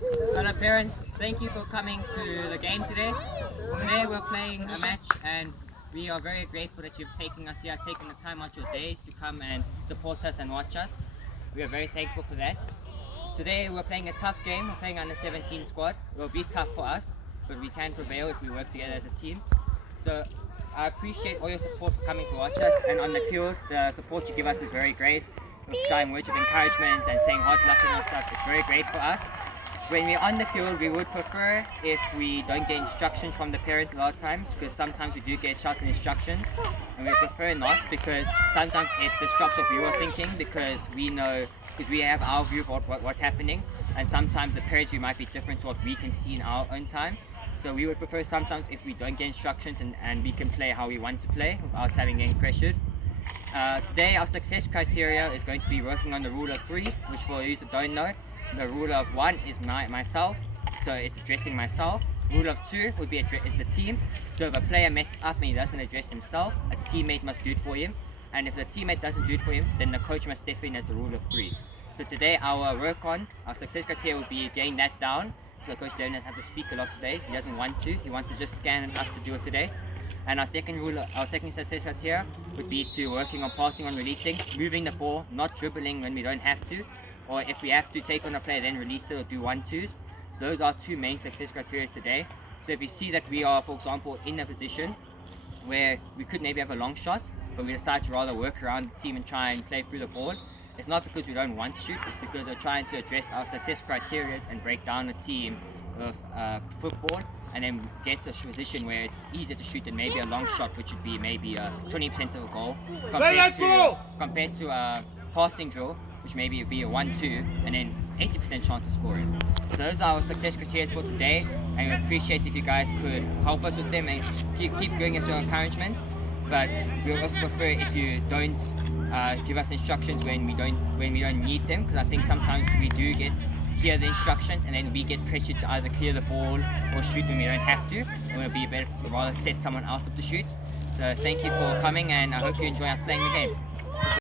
Hello parents, thank you for coming to the game today. Today we're playing a match and we are very grateful that you've taken us here, taken the time out your days to come and support us and watch us. We are very thankful for that. Today we're playing a tough game, we're playing under 17 squad. It will be tough for us, but we can prevail if we work together as a team. So I appreciate all your support for coming to watch us, and on the field the support you give us is very great. With showing words of encouragement and saying hard luck and all stuff, it's very great for us. When we're on the field, we would prefer if we don't get instructions from the parents a lot of times, because sometimes we do get shouted instructions, and we prefer not, because sometimes it disrupts what we were thinking, because we know, because we have our view of what's happening, and sometimes the parents view might be different to what we can see in our own time. So we would prefer sometimes if we don't get instructions and we can play how we want to play without getting pressured. Today our success criteria is going to be working on the rule of 3, which for those that don't know, the rule of 1 is myself, so it's addressing myself. Rule of 2 would be is the team, so if a player messes up and he doesn't address himself, a teammate must do it for him, and if the teammate doesn't do it for him, then the coach must step in as the rule of 3. So today our success criteria will be getting that down, so Coach Devin doesn't have to speak a lot today. He doesn't want to, he wants to just scan us to do it today. And our second success criteria would be to working on passing on releasing, moving the ball, not dribbling when we don't have to, or if we have to take on a player then release it or do 1-2s. So those are 2 main success criteria today. So if you see that we are, for example, in a position where we could maybe have a long shot, but we decide to rather work around the team and try and play through the ball, it's not because we don't want to shoot, it's because we're trying to address our success criteria and break down the team of football, and then get to a position where it's easier to shoot than maybe a long shot, which would be maybe 20% of a goal, compared to a passing drill, which maybe would be a 1-2 and then 80% chance of scoring. So those are our success criteria for today, and we appreciate if you guys could help us with them and keep going as your encouragement. But we would also prefer if you don't give us instructions when we don't need them, because I think sometimes we do hear the instructions and then we get pressured to either clear the ball or shoot when we don't have to, and it would be better to rather set someone else up to shoot. So thank you for coming, and I hope you enjoy us playing the game.